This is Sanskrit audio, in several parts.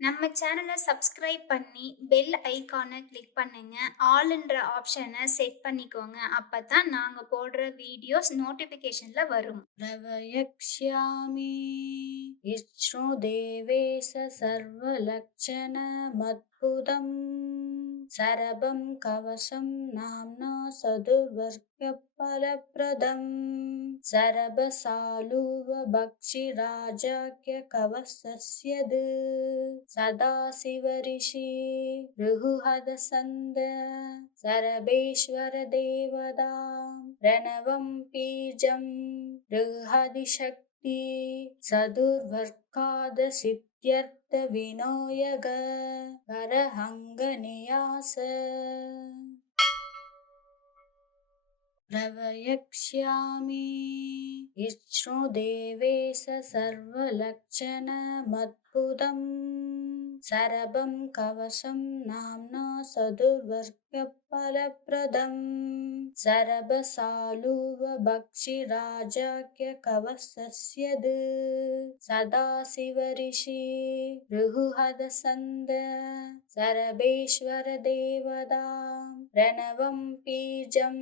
நம்ம சேனல சப்ஸ்கிரைப் பண்ணி, பெல் ஐகான கிளிக் பண்ணுங்க. ஆல்ன்ற ஆப்ஷன செட் பண்ணிக்கோங்க. அப்பதான் நாங்க போடுற வீடியோஸ் நோட்டிஃபிகேஷன்ல வரும். प्रवक्ष्यामि विष्णुदेवेश सर्वलक्षणमद्भुतम् सरभं कवशं नाम्ना सदुर्वर्गफलप्रदम् सरभसालुवभक्षिराजाख्यकवशस्य सदाशिवऋषि भृगुहदसन्द सरभेश्वरदेवता प्रणवं बीजं बृहदिशक्ति सदुर्वर्कादसिद्ध्यर्थविनायक करहङ्गनियास प्रवक्ष्यामि विष्णुदेवेश सर्वलक्षणमद्भुतम् सरभं कवशं नाम्ना सदुर्वर्गफलप्रदम् सरभसालुवभक्षिराजाख्यकवशस्य सदाशिवऋषि भृगुहदसन्द सरभेश्वरदेवता प्रणवं बीजं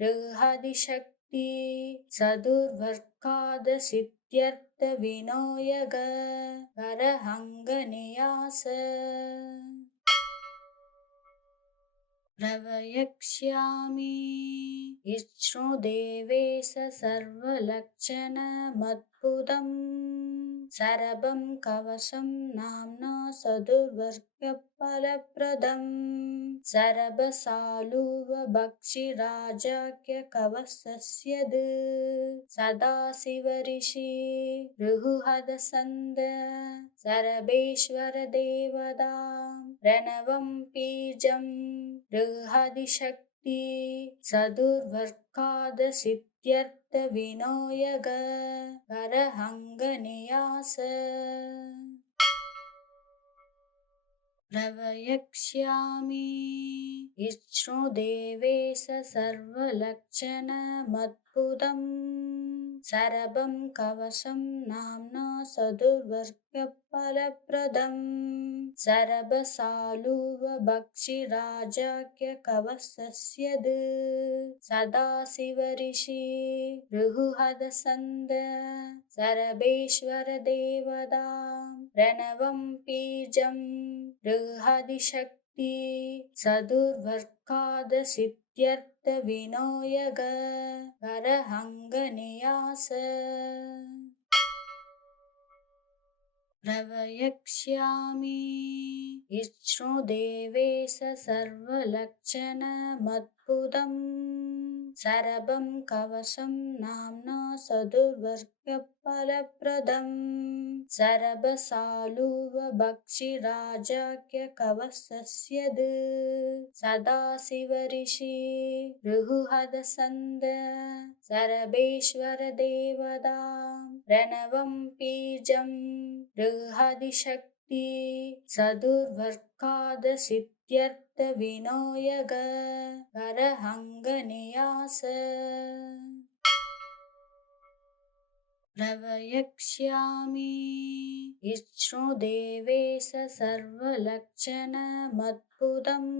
बृहदिशक्ति सदुर्वर्कादसिद्ध्यर्थविनायक करहङ्गनियास प्रवक्ष्यामि विष्णुदेवेश सर्वलक्षणमद्भुतम् सरभं कवशं नाम्ना सदुर्वर्गफलप्रदम् सरभसालुवभक्षिराजाख्यकवशस्य सदाशिवऋषि भृगुहदसन्द सरभेश्वरदेवता प्रणवं बीजं बृहदिशक्ति सदुर्वर्कादसिद्ध्यर्थविनायक करहङ्गनियास प्रवक्ष्यामि विष्णुदेवेश सर्वलक्षणमद्भुतम् सरभं कवशं नाम्ना सदुर्वर्गफलप्रदम् सरभसालुवभक्षिराजाख्यकवशस्य सदाशिवऋषि भृगुहदसन्द सरभेश्वरदेवता प्रणवं बीजं बृहदिशक्ति सदुर्वर्कादसिद्ध्यर्थविनायक करहङ्गनियास प्रवक्ष्यामि विष्णुदेवेश सर्वलक्षणमद्भुतम् सरभं कवशं नाम्ना सदुर्वर्गफलप्रदम् सरभसालुवभक्षिराजाख्यकवशस्य सदाशिवऋषि भृगुहदसन्द सरभेश्वरदेवता प्रणवं बीजं बृहदिशक्ति सदुर्वर्कादसिद्ध्यर्थविनायक करहङ्गनियास प्रवक्ष्यामि विष्णुदेवेश सर्वलक्षणमद्भुतम्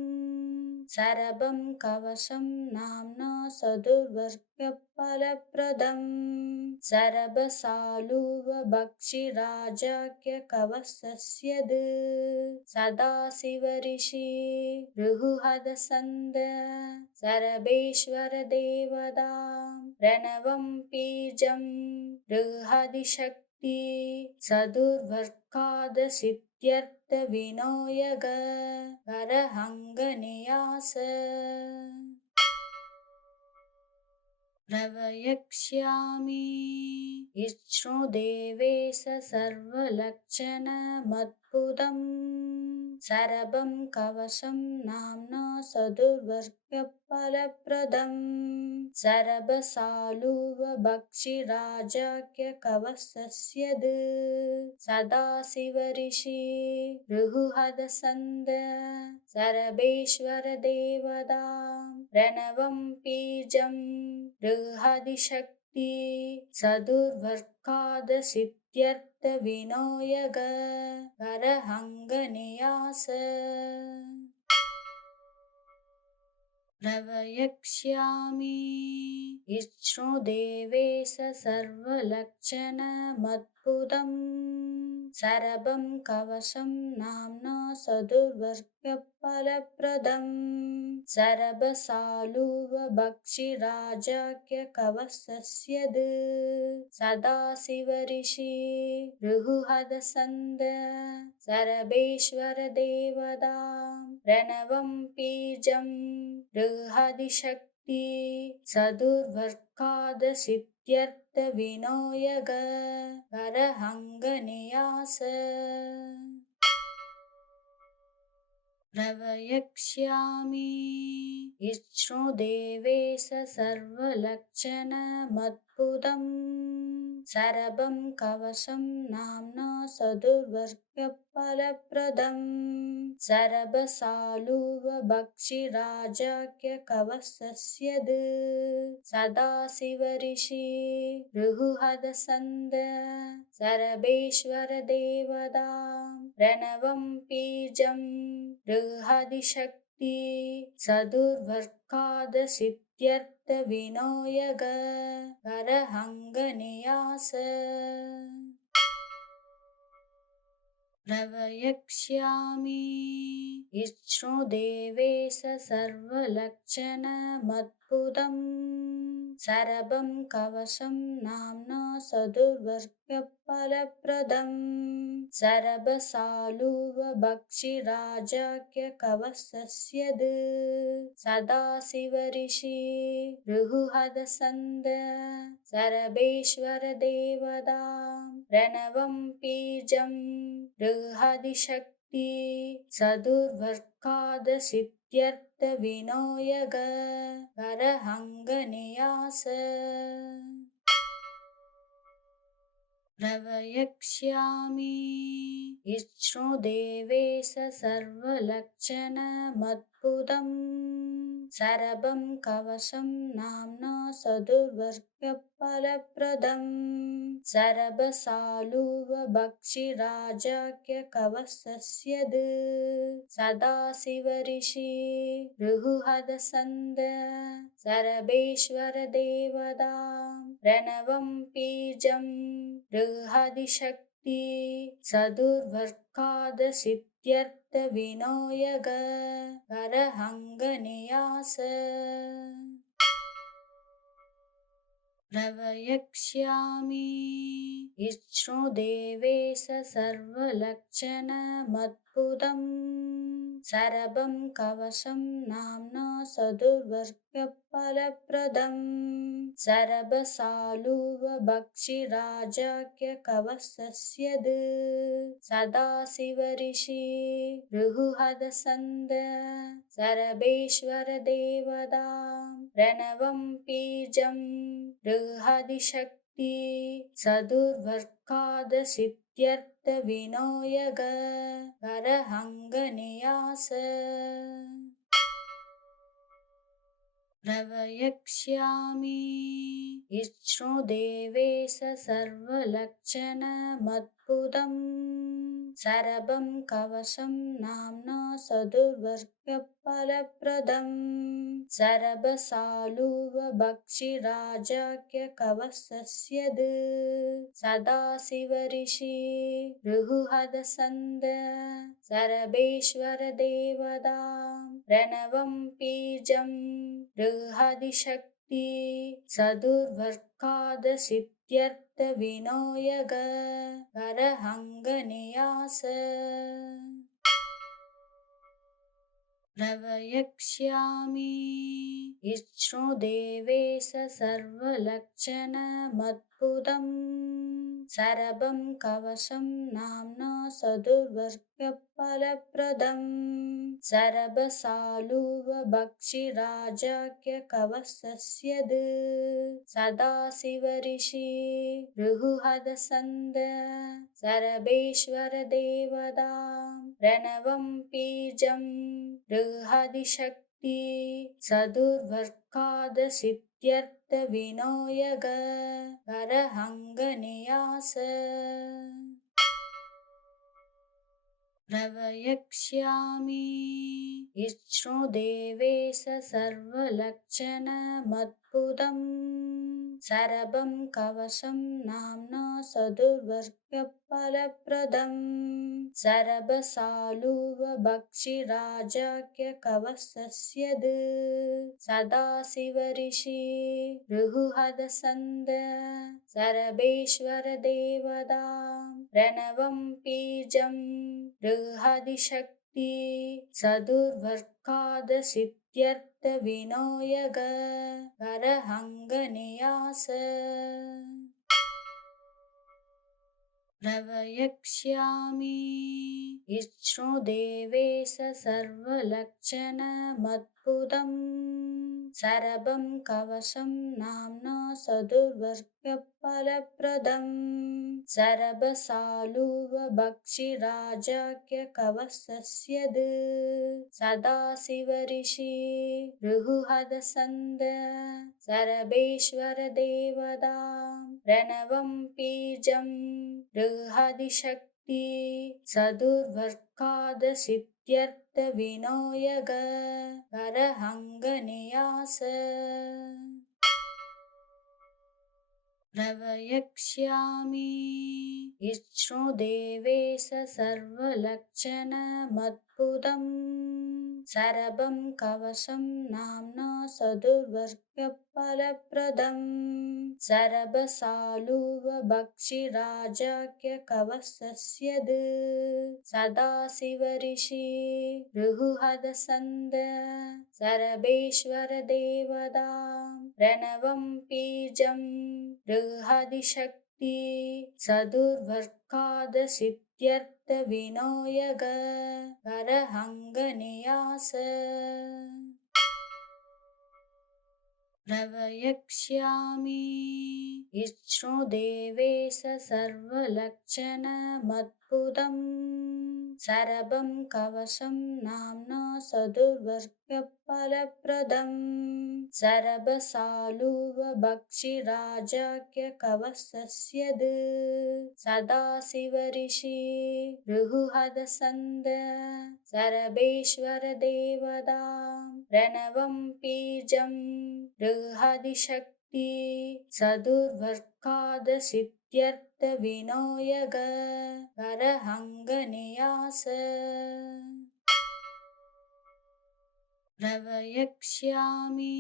सरभं कवशं नाम्ना सदुर्वर्गफलप्रदम् सरभसालुवभक्षिराजाख्यकवशस्य सदाशिवऋषि भृगुहदसन्द सरभेश्वरदेवता प्रणवं बीजं बृहदिशक्ति सदुर्वर्कादसिद्ध्यर्थविनायक करहङ्गनियास प्रवक्ष्यामि विष्णुदेवेश सर्वलक्षणमद्भुतम् सरभं कवशं नाम्ना सदुर्वर्गफलप्रदम् सरभसालुवभक्षिराजाख्यकवशस्य सदाशिवऋषि भृगुहदसन्द सरभेश्वरदेवता प्रणवं बीजं बृहदिशक्ति सदुर्वर्कादसिद्ध्यर्थविनायक सिद्ध्यर्थविनायक करहङ्गनियास प्रवक्ष्यामि विष्णुदेवेश सर्वलक्षणमद्भुतं सरभं कवचं नाम्ना सदुर्वर्गफलप्रदं सरभसालुवभक्षिराजाख्यकवचस्यद् सदाशिवऋषि ऋहुहदसन्द सरभेश्वरदेवता प्रणवं बीजं ऋहदिशक्ति सदुर्वर्गादसिद्ध्यर्थविनायक करहङ्गनियास प्रवक्ष्यामि विष्णुदेवेश सर्वलक्षणमद्भुतं सरभं कवचं नाम्ना सदुर्वर्गफलप्रदं सरभसालुवभक्षिराजाख्यकवचस्यद् सदाशिवऋषि ऋहुहदसन्द सरभेश्वरदेवता प्रणवं बीजं ऋहदिशक्ति सदुर्वर्गादसिद्ध्यर्थविनायक करहङ्गनियास प्रवक्ष्यामि विष्णुदेवेश सर्वलक्षणमद्भुतं सरभं कवचं नाम्ना सदुर्वर्गफलप्रदं सरभसालुवभक्षिराजाख्यकवचस्यद् सदाशिवऋषि ऋहुहदसन्द सरभेश्वरदेवता प्रणवं बीजं ऋहदिशक्ति सदुर्वर्गादसिद्ध्यर्थविनायक करहङ्गनियास प्रवक्ष्यामि विष्णुदेवेश सर्वलक्षणमद्भुतं सरभं कवचं नाम्ना सदुर्वर्गफलप्रदं सरभसालुवभक्षिराजाख्यकवचस्यद् सदाशिवऋषि ऋहुहदसन्द सरभेश्वरदेवता प्रणवं बीजं ऋहदिशक्ति सदुर्वर्गादसिद्ध्यर्थविनायक करहङ्गनियास प्रवक्ष्यामि विष्णुदेवेश सर्वलक्षणमद्भुतं सरभं कवचं नाम्ना सदुर्वर्गफलप्रदं सरभसालुवभक्षिराजाख्यकवचस्यद् सदाशिवऋषि ऋहुहदसन्द सरभेश्वरदेवता प्रणवं बीजं ऋहदिशक्ति सदुर्वर्गादसिद्ध्यर्थविनायक करहङ्गनियास प्रवक्ष्यामि विष्णुदेवेश सर्वलक्षणमद्भुतं सरभं कवचं नाम्ना सदुर्वर्गफलप्रदं सरभसालुवभक्षिराजाख्यकवचस्यद् सदाशिवऋषि ऋहुहदसन्द सरभेश्वरदेवता प्रणवं बीजं ऋहदिशक्ति सदुर्वर्गादसिद्ध्यर्थविनायक करहङ्गनियास प्रवक्ष्यामि विष्णुदेवेश सर्वलक्षणमद्भुतं सरभं कवचं नाम्ना सदुर्वर्गफलप्रदं सरभसालुवभक्षिराजाख्यकवचस्यद् सदाशिवऋषि ऋहुहदसन्द सरभेश्वरदेवता प्रणवं बीजं ऋहदिशक्ति सदुर्वर्गादसिद्ध्यर्थविनायक सिद्ध्यर्थविनायक करहङ्गनियास प्रवक्ष्यामि विष्णुदेवेश सर्वलक्षणमद्भुतं सरभं कवचं नाम्ना सदुर्वर्गफलप्रदं सरभसालुवभक्षिराजाख्यकवचस्यद् सदाशिवऋषि ऋहुहदसन्द सरभेश्वरदेवता प्रणवं बीजं ऋहदिशक्ति सदुर्भर्कादसिद्ध्यर्थविनायक करहङ्गनियास प्रवक्ष्यामि विष्णुदेवेश सर्वलक्षणमद्भुतं सरभं कवचं नाम्ना सदुर्वर्गफलप्रदं सरभसालुवभक्षिराजाख्यकवचस्यद् सदाशिवऋषि ऋहुहदसन्द सरभेश्वरदेवता प्रणवं बीजं ऋहदिशक्ति सदुर्भर्कादसिद्ध्यर्थविनायक करहङ्गनियास प्रवक्ष्यामि विष्णुदेवेश सर्वलक्षणमद्भुतं सरभं कवचं नाम्ना सदुर्वर्गफलप्रदं सरभसालुवभक्षिराजाख्यकवचस्यद् सदाशिवऋषि ऋहुहदसन्द सरभेश्वरदेवता प्रणवं बीजं ऋहदिशक्ति सदुर्भर्कादसिद्ध्यर्थविनायक करहङ्गनियास प्रवक्ष्यामि विष्णुदेवेश सर्वलक्षणमद्भुतं सरभं कवचं नाम्ना सदुर्वर्गफलप्रदं सरभसालुवभक्षिराजाख्यकवचस्यद् सदाशिवऋषि ऋहुहदसन्द सरभेश्वरदेवता प्रणवं बीजं ऋहदिशक्ति सदुर्भर्कादसिद्ध्यर्थविनायक करहङ्गनियास प्रवक्ष्यामि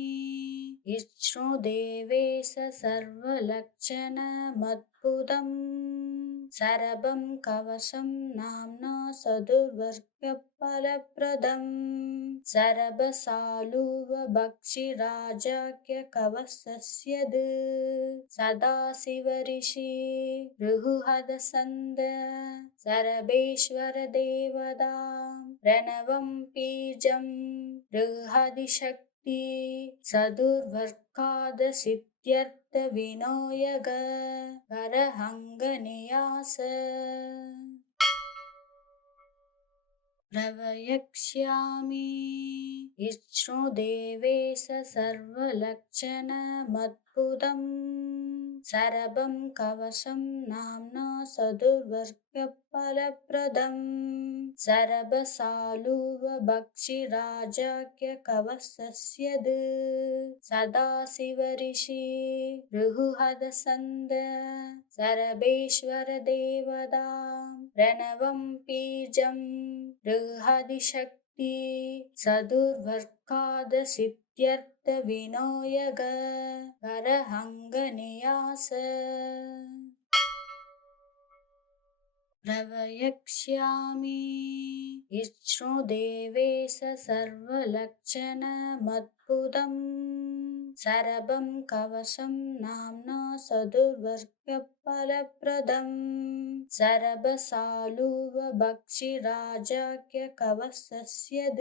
विष्णुदेवेश सर्वलक्षणमद्भुतं सरभं कवचं नाम्ना सदुर्वर्गफलप्रदं सरभसालुवभक्षिराजाख्यकवचस्यद् सदाशिवऋषि ऋहुहदसन्द सरभेश्वरदेवता प्रणवं बीजं ऋहदिशक्ति सदुर्भर्कादसिद्ध्यर्थविनायक करहङ्गनियास प्रवक्ष्यामि विष्णुदेवेश सर्वलक्षणमद्भुतं सरभं कवचं नाम्ना सदुर्वर्गफलप्रदं सरभसालुवभक्षिराजाख्यकवचस्यद् सदाशिवऋषि ऋहुहदसन्द सरभेश्वरदेवता प्रणवं बीजं ऋहदिशक्ति सदुर्भर्कादसिद्ध्यर्थविनायक करहङ्गनियास प्रवक्ष्यामि विष्णुदेवेश सर्वलक्षणमद्भुतं सरभं कवचं नाम्ना सदुर्वर्गफलप्रदं सरभसालुवभक्षिराजाख्यकवचस्यद्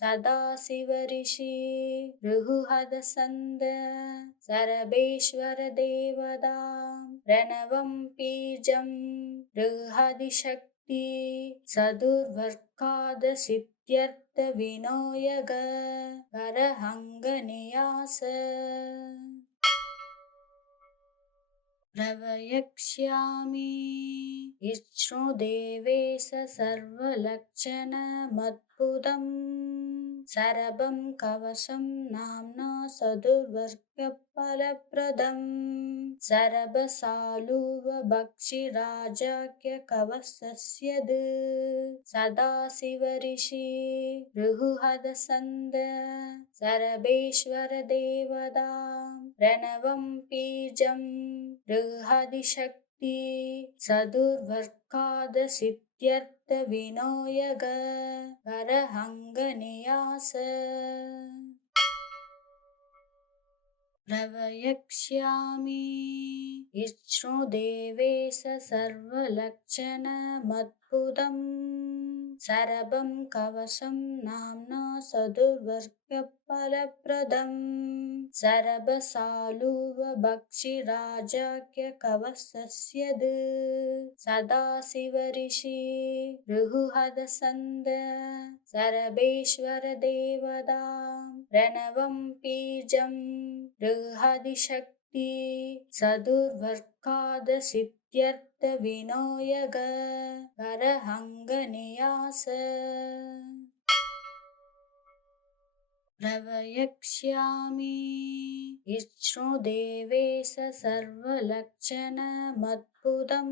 सदाशिवऋषि ऋहुहदसन्द सरभेश्वरदेवता प्रणवं बीजं ऋहदिशक्ति सदुर्भर्कादसिद्ध्यर्थविनायक सिद्ध्यर्थविनायक करहङ्गनियास प्रवक्ष्यामि विष्णुदेवेश सर्वलक्षणमद्भुतं सरभं कवचं नाम्ना सदुर्वर्गफलप्रदं सरभसालुवभक्षिराजाख्यकवचस्यद् सदाशिवऋषि भृगुहदसन्द सरभेश्वरदेवता प्रणवं बीजं बृहदिशक्ति सदुर्भर्कादसिद्ध्यर्थविनायक करहङ्गनियास प्रवक्ष्यामि विष्णुदेवेश सर्वलक्षणमद्भुतं सरभं कवचं नाम्ना सदुर्वर्गफलप्रदं सरभसालुवभक्षिराजाख्यकवचस्यद् सदाशिवऋषि भृगुहदसन्द सरभेश्वरदेवता प्रणवं बीजं बृहदिशक्ति सदुर्भर्कादसिद्ध्यर्थविनायक करहङ्गनियास प्रवक्ष्यामि विष्णुदेवेश सर्वलक्षणमद्भुतं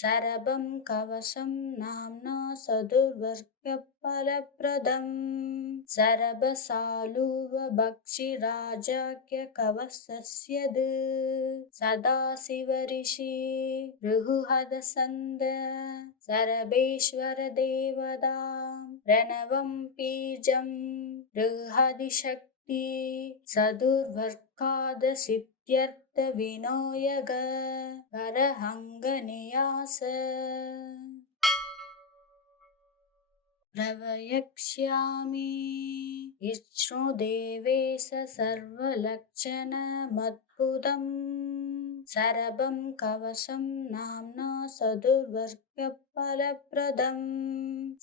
सरभं कवचं नाम्ना सदुर्वर्गफलप्रदं सरभसालुवभक्षिराजाख्यकवचस्यद् सदाशिवऋषि भृगुहदसन्द सरभेश्वरदेवता प्रणवं बीजं बृहदिशक्ति सदुर्भर्कादसिद्ध्यर्थविनायक करहङ्गनियास प्रवक्ष्यामि विष्णुदेवेश सर्वलक्षणमद्भुतं सरभं कवचं नाम्ना सदुर्वर्गफलप्रदं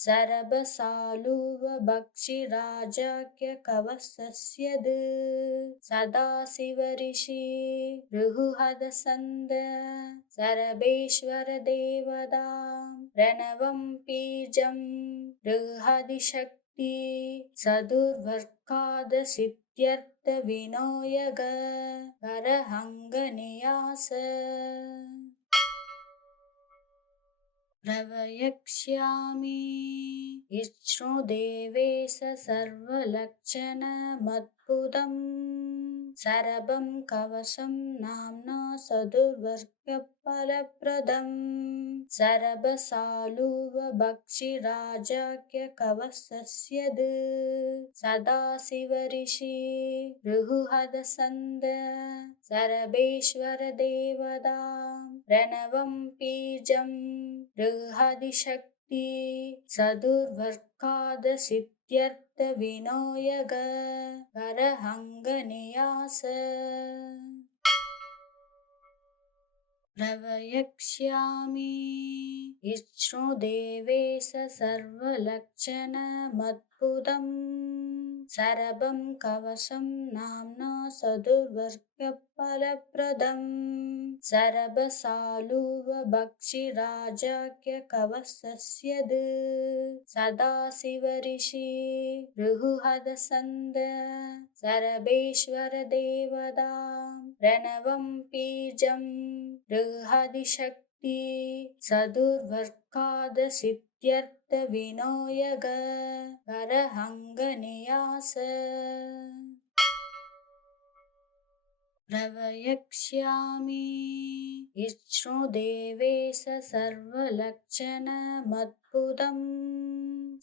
सरभसालुवभक्षिराजाख्यकवचस्यद् सदाशिवऋषि भृगुहदसन्द सरभेश्वरदेवता प्रणवं बीजं बृहदिशक्ति सदुर्भर्कादसिद्ध्यर्थविनायक करहङ्गनियास प्रवक्ष्यामि विष्णुदेवेश सर्वलक्षणमद्भुतं सरभं कवचं नाम्ना सदुर्वर्गफलप्रदं सरभसालुवभक्षिराजाख्यकवचस्यद् सदाशिवऋषि भृगुहदसन्द सरभेश्वरदेवता प्रणवं बीजं बृहदिशक्ति सदुर्भर्कादसिद्ध्यर्थविनायक करहङ्गनियास प्रवक्ष्यामि विष्णुदेवेश सर्वलक्षणमद्भुतं सरभं कवचं नाम्ना सदुर्वर्गफलप्रदं सरभसालुवभक्षिराजाख्यकवचस्यद् सदाशिवऋषि भृगुहदसन्द सरभेश्वरदेवता प्रणवं बीजं बृहदिशक्ति सदुर्भर्कादसिद्ध्यर्थविनायक करहङ्गनियास प्रवक्ष्यामि विष्णुदेवेश सर्वलक्षणमद्भुतं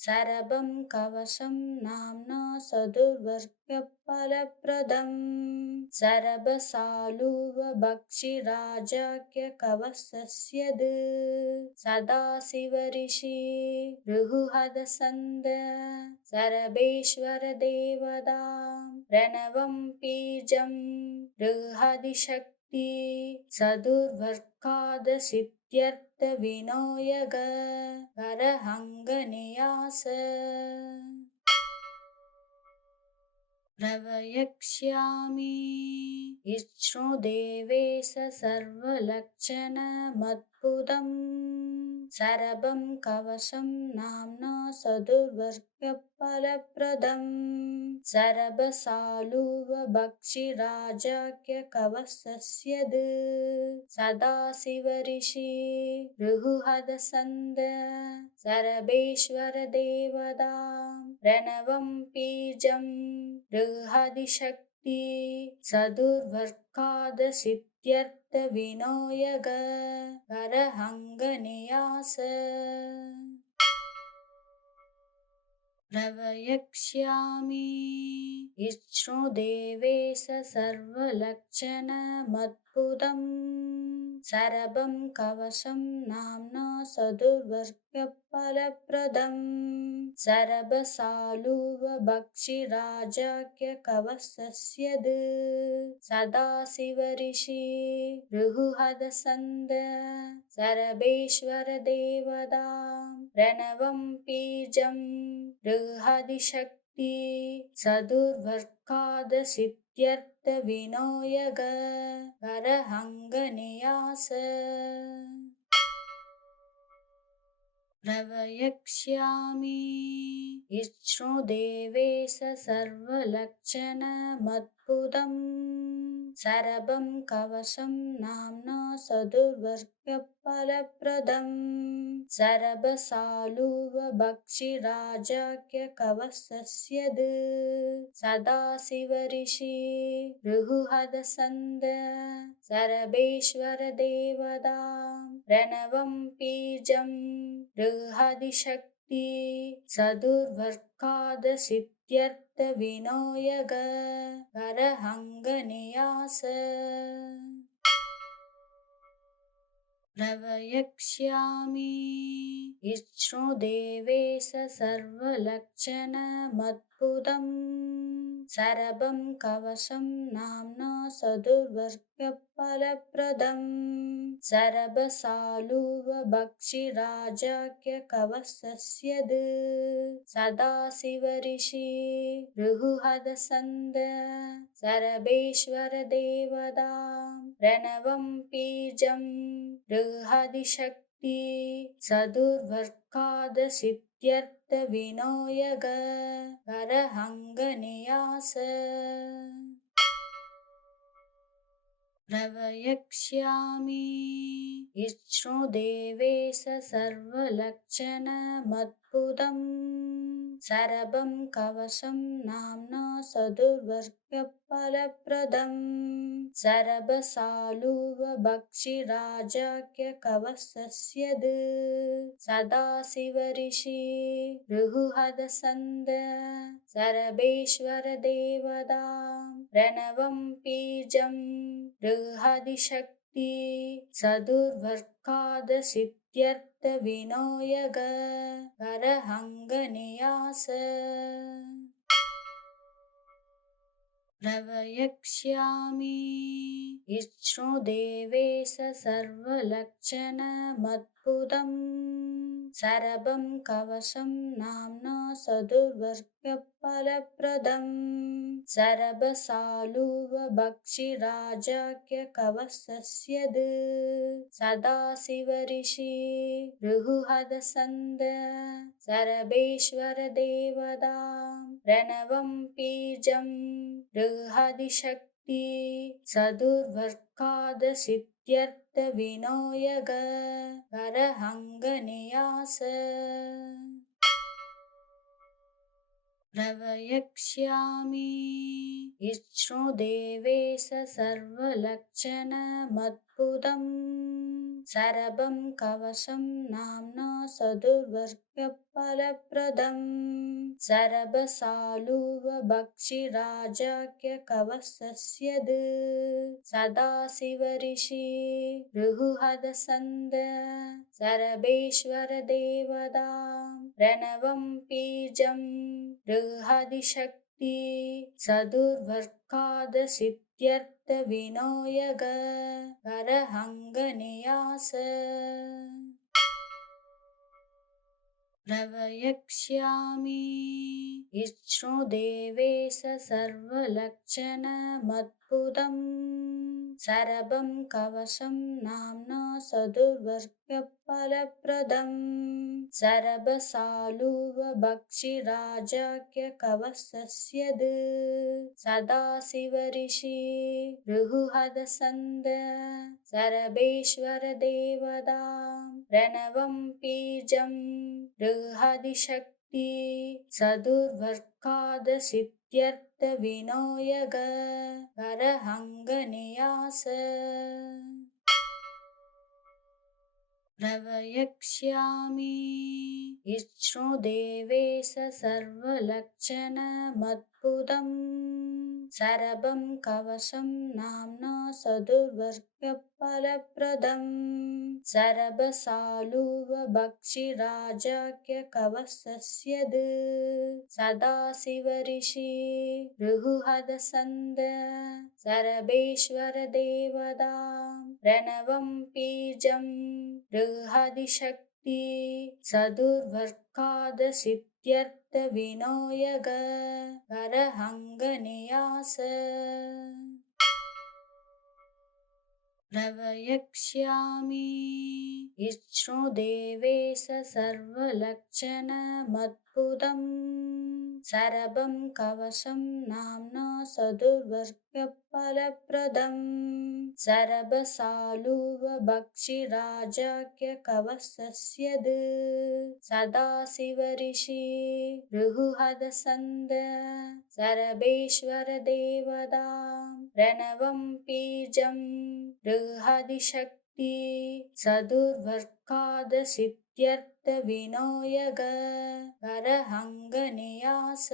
सरभं कवचं नाम्ना सदुर्वर्गफलप्रदं सरभसालुवभक्षिराजाख्यकवचस्यद् सदाशिवऋषि भृगुहदसन्द सरभेश्वरदेवता प्रणवं बीजं बृहदिशक्ति सदुर्भर्कादसिद्ध्यर्थविनायक सिद्ध्यर्थविनायक करहङ्गनियास प्रवक्ष्यामि विष्णुदेवेश सर्वलक्षणमद्भुतं सरभं कवचं नाम्ना सदुर्वर्गफलप्रदं सरभसालुवभक्षिराजाख्यकवचस्यद् सदाशिवऋषि भृगुहदसन्द सरभेश्वरदेवता प्रणवं बीजं बृहदिशक्ति सदुर्भर्कादसिद्ध्यर्थविनायक करहङ्गनियास प्रवक्ष्यामि विष्णुदेवेश सर्वलक्षणमद्भुतं सरभं कवचं नाम्ना सदुर्वर्गफलप्रदं सरभसालुवभक्षिराजाख्यकवचस्यद् सदाशिवऋषि भृगुहदसन्द सरभेश्वरदेवता प्रणवं बीजं बृहदिशक्ति सदुर्भर्कादसिद्ध्यर्थविनायक करहङ्गनियास प्रवक्ष्यामि विष्णुदेवेश सर्वलक्षणमद्भुतं सरभं कवचं नाम्ना सदुर्वर्गफलप्रदं सरभसालुवभक्षिराजाख्यकवचस्यद् सदाशिवऋषि भृगुहदसन्द सरभेश्वरदेवता प्रणवं बीजं बृहदिशक्ति सदुर्भर्कादसिद्ध्यर्थविनायक करहङ्गनियास प्रवक्ष्यामि विष्णुदेवेश सर्वलक्षणमद्भुतं सरभं कवचं नाम्ना सदुर्वर्गफलप्रदं सरभसालुवभक्षिराजाख्यकवचस्यद् सदाशिवऋषि भृगुहदसन्द सरभेश्वरदेवता प्रणवं बीजं बृहदिशक्ति सदुर्भर्कादसिद्ध्यर्थविनायक करहङ्गनियास प्रवक्ष्यामि विष्णुदेवेश सर्वलक्षणमद्भुतं सरभं कवचं नाम्ना सदुर्वर्गफलप्रदं सरभसालुवभक्षिराजाख्यकवचस्यद् सदाशिवऋषि भृगुहदसन्द सरभेश्वरदेवता प्रणवं बीजं बृहदिशक्ति सदुर्भर्कादसिद्ध्यर्थविनायक करहङ्गनियास प्रवक्ष्यामि विष्णुदेवेश सर्वलक्षणमद्भुतं सरभं कवचं नाम्ना सदुर्वर्गफलप्रदं सरभसालुवभक्षिराजाख्यकवचस्यद् सदाशिवऋषि भृगुहदसन्द सरभेश्वरदेवता प्रणवं बीजं बृहदिशक्ति सदुर्भर्कादसिद्ध्यर्थविनायक करहङ्गनियास प्रवक्ष्यामि विष्णुदेवेश सर्वलक्षणमद्भुतं सरभं कवचं नाम्ना सदुर्वर्गफलप्रदं सरभसालुवभक्षिराजाख्यकवचस्यद् सदाशिवऋषि भृगुहदसन्द सरभेश्वरदेवता प्रणवं बीजं बृहदिशक्ति सदुर्भर्कादसिद्ध्यर्थविनायक करहङ्गनियास प्रवक्ष्यामि विष्णुदेवेश सर्वलक्षणमद्भुतं सरभं कवचं नाम्ना सदुर्वर्गफलप्रदम् सरभसालुवभक्षिराजाख्यकवचस्यद् सदाशिवऋषि भृगुहदसन्द सरभेश्वरदेवता प्रणवं बीजं बृहदिशक्ति सदुर्वर्कादसिद्ध्यर्थविनायक करहङ्गनियास प्रवक्ष्यामि विष्णुदेवेश सर्वलक्षणमद्भुतं सरभं कवचं नाम्ना सदुर्वर्गफलप्रदम् सरभसालुवभक्षिराजाख्यकवचस्यद् सदाशिवऋषि भृगुहदसन्द सरभेश्वरदेवता प्रणवं बीजं बृहदिशक्ति सदुर्वर्कादसिद्ध्यर्थविनायक करहङ्गनियास प्रवक्ष्यामि विष्णुदेवेश सर्वलक्षणमद्भुतं सरभं कवचं नाम्ना सदुर्वर्गफलप्रदम् सरभसालुवभक्षिराजाख्यकवचस्यद् सदाशिवऋषि भृगुहदसन्द सरभेश्वरदेवता प्रणवं बीजं बृहदिशक्ति सदुर्वर्कादसिद्ध्यर्थविनायक करहङ्गनियास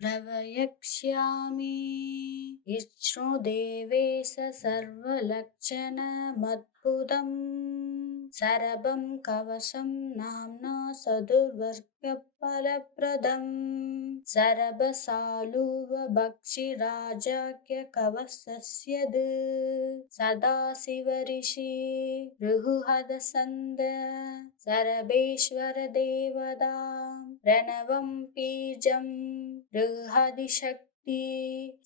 प्रवक्ष्यामि विष्णुदेवेश सर्वलक्षणमद्भुतं सरभं कवचं नाम्ना सदुर्वर्गफलप्रदम् सरभसालुवभक्षिराजाख्यकवचस्यद् सदाशिवऋषि भृगुहदसन्द सरभेश्वरदेवता प्रणवं बीजं बृहदिशक्ति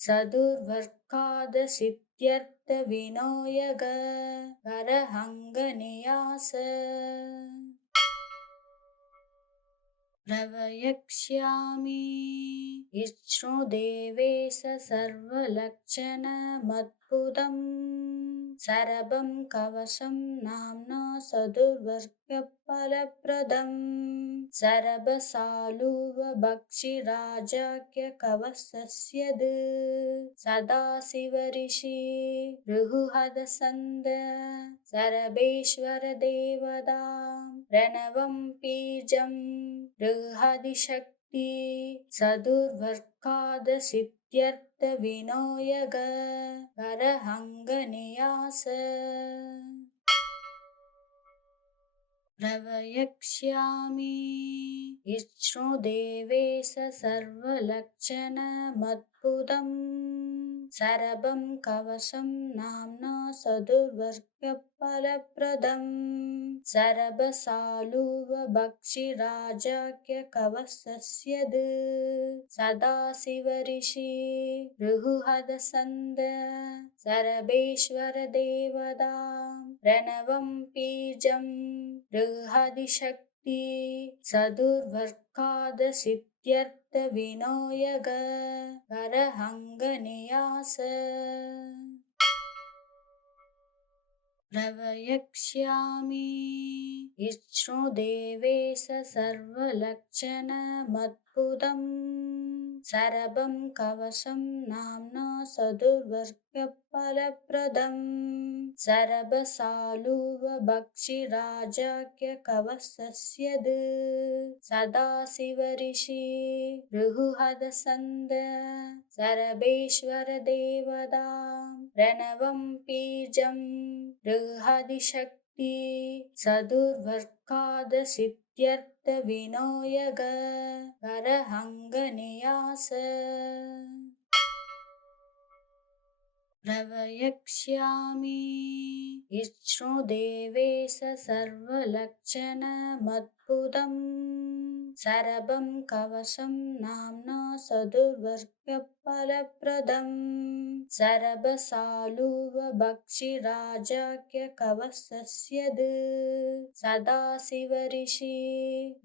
सदुर्वर्कादसिद्ध्यर्थविनायक करहङ्गनियास प्रवक्ष्यामि विष्णुदेवेश सर्वलक्षणमद्भुतं सरभं कवचं नाम्ना सदुर्वर्गफलप्रदम् सरभसालुवभक्षिराजाख्यकवचस्यद् सदाशिवऋषि भृगुहदसन्द सरभेश्वरदेवता प्रणवं बीजं बृहदिशक्ति सदुर्वर्कादसिद्ध्यर्थविनायक करहङ्गनियास प्रवक्ष्यामि विष्णुदेवेश सर्वलक्षणमद्भुतं सरभं कवचं नाम्ना सदुर्वर्गफलप्रदम् सरभसालुवभक्षिराजाख्यकवचस्यद् सदाशिवऋषि भृगुहदसन्द सरभेश्वरदेवता प्रणवं बीजं बृहदिशक्ति सदुर्वर्कादसिद्ध्यर्थविनायक करहङ्गनियास प्रवक्ष्यामि विष्णुदेवेश सर्वलक्षणमद्भुतं सरभं कवचं नाम्ना सदुर्वर्गफलप्रदम् सरभसालुवभक्षिराजाख्यकवचस्यद् सदाशिवऋषि भृगुहदसन्द सरभेश्वरदेवता प्रणवं बीजं बृहदिशक्ति सदुर्वर्कादसिद्ध्यर्थविनायक करहङ्गनियास प्रवक्ष्यामि इष्णुदेवेश सर्वलक्षणमद्भुतं सरभं कवचं नाम्ना सदुर्वर्गफलप्रदं सरभसालुवभक्षिराजाख्यकवचस्यद् सदाशिवऋषि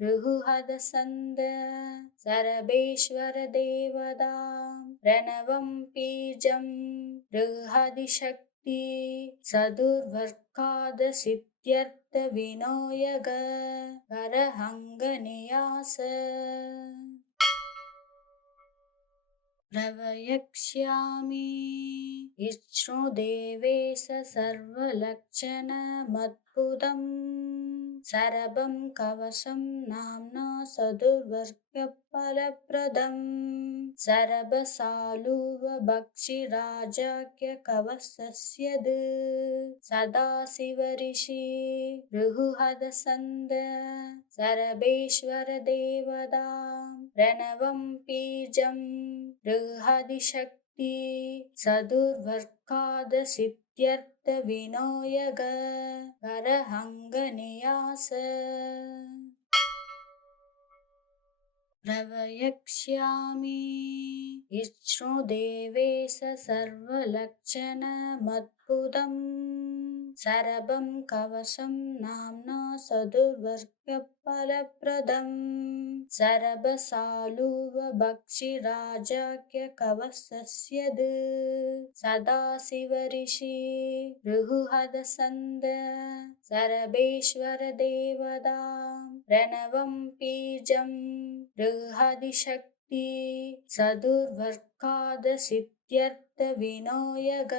ऋहुहदसन्द सरभेश्वरदेवता प्रणवं बीजं ऋहदिशक्ति सदुर्वर्कादसिद्ध्यर्थविनायक करहङ्गनियास प्रवक्ष्यामि इष्णुदेवेश सर्वलक्षणमद्भुतं सरभं कवचं नाम्ना सदुर्वर्गफलप्रदं सरभसालुवभक्षिराजाख्यकवचस्यद् सदाशिवऋषि ऋहुहदसन्द सरभेश्वरदेवता प्रणवं बीजं ऋहदिशक्ति सदुर्वर्कादसिद्ध्यर्थविनायक करहङ्गनियास प्रवक्ष्यामि इष्णुदेवेश सर्वलक्षणमद्भुतं सरभं कवचं नाम्ना सदुर्वर्गफलप्रदं सरभसालुवभक्षिराजाख्यकवचस्यद् सदाशिवऋषि ऋहुहदसन्द सरभेश्वरदेवता प्रणवं बीजं ऋहदिशक्ति सदुर्वर्कादसिद्ध्यर्थविनायक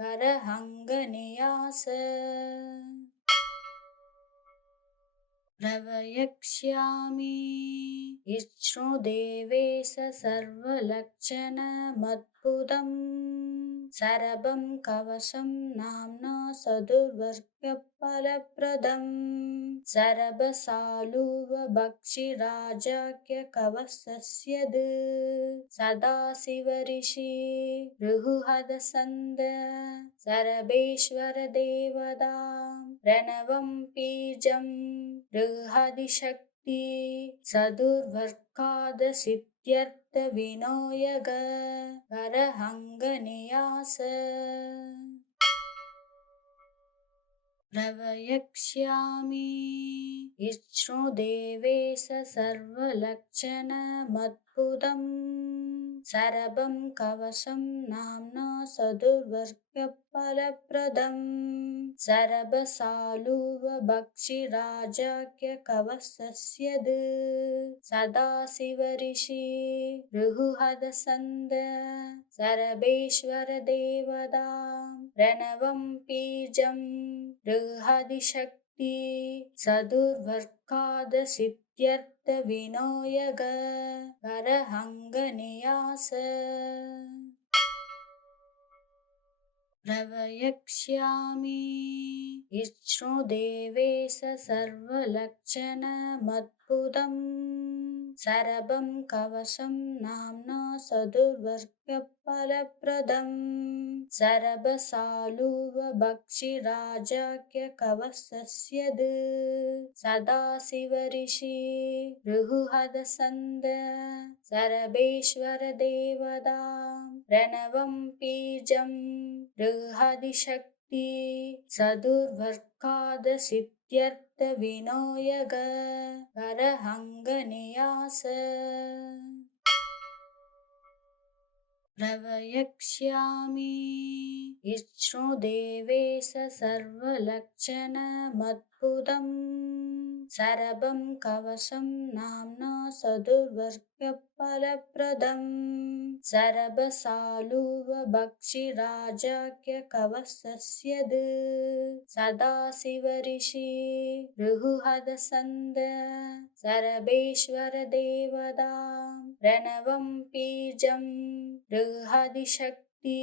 करहङ्गनियास प्रवक्ष्यामि इष्णुदेवेश सर्वलक्षणमद्भुतं सरभं कवचं नाम्ना सदुर्वर्गफलप्रदं सरभसालुवभक्षिराजाख्यकवचस्यद् सदाशिवऋषि ऋहुहदसन्द सरभेश्वरदेवता प्रणवं बीजं ऋहदिशक्ति सदुर्वर्कादसिद्ध्यर्थविनायक करहङ्गनियास प्रवक्ष्यामि इष्णुदेवेश सर्वलक्षणमद्भुतं सरभं कवचं नाम्ना सदुर्वर्गफलप्रदं सरभसालुवभक्षिराजाख्यकवचस्यद् सदाशिवऋषि ऋहुहदसन्द सरभेश्वरदेवता प्रणवं बीजं ऋहदिशक्ति सदुर्वर्कादसिद्ध्यर्थविनायक करहङ्गनियास प्रवक्ष्यामि इष्णुदेवेश सर्वलक्षणमद्भुतं सरभं कवचं नाम्ना सदुर्वर्गफलप्रदं सरभसालुवभक्षिराजाख्यकवचस्यद् सदाशिवऋषि ऋहुहदसन्द सरभेश्वरदेवता प्रणवं बीजं ऋहदिशक्ति सदुर्वर्कादसिद्ध्यर्थविनायक करहङ्गनियास प्रवक्ष्यामि इष्णुदेवेश सर्वलक्षणमद्भुतं सरभं कवचं नाम्ना सदुर्वर्गफलप्रदं सरभसालुवभक्षिराजाख्यकवचस्यद् सदाशिवऋषि ऋहुहदसन्द सरभेश्वरदेवता प्रणवं बीजं ऋहदिशक्ति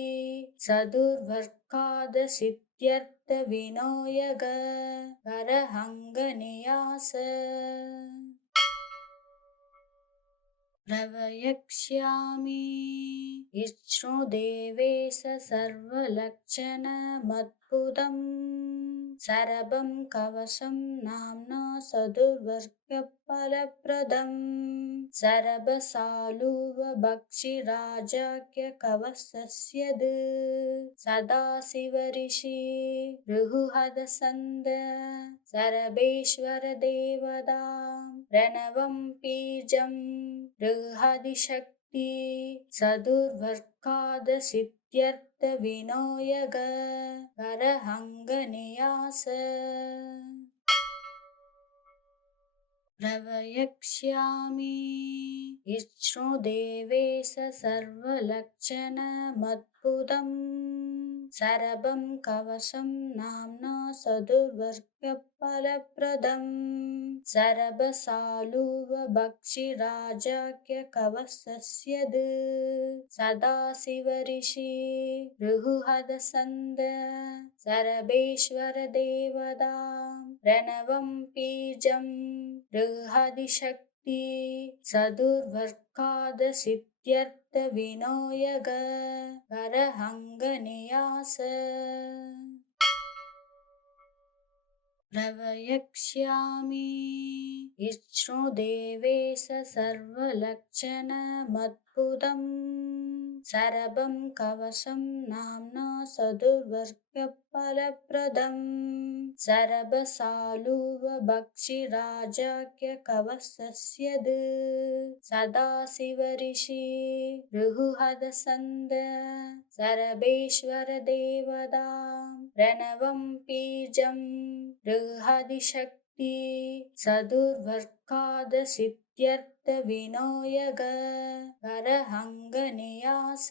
सदुर्वर्कादसिद्ध्यर्थविनायक करहङ्गनियास प्रवक्ष्यामि विष्णुदेवेश सर्वलक्षणमद्भुतम् सरभं कवचं नाम्ना सदुर्वर्गफलप्रदम् सरभसालुवभक्षिराजाख्यकवचस्यद् सदाशिवऋषि भृगुहदसन्द सरभेश्वरदेवता प्रणवं बीजं बृहदिशक्ति सदुर्भर्कादसिद्ध्यर्थविनायक करहङ्गनियास प्रवक्ष्यामि विष्णुदेवेश सर्वलक्षणमद्भुतम् सरभं कवचं नाम्ना सदुर्वर्गफलप्रदम् सरभसालुवभक्षिराजाख्यकवचस्यद् सदाशिवऋषि भृगुहदसन्द सरभेश्वरदेवता प्रणवं बीजं बृहदिशक्ति सदुर्भर्कादसिद्ध्यर्थविनायक करहङ्गनियास प्रवक्ष्यामि विष्णुदेवेश सर्वलक्षणमद्भुतम् सरभं कवचं नाम्ना सदुर्वर्गफलप्रदम् सरभसालुवभक्षिराजाख्यकवचस्यद् सदाशिवऋषि भृगुहदसन्द सरभेश्वरदेवता प्रणवं बीजं बृहदिशक्ति सदुर्भर्कादसिद्ध्यर्थविनायक करहङ्गनियास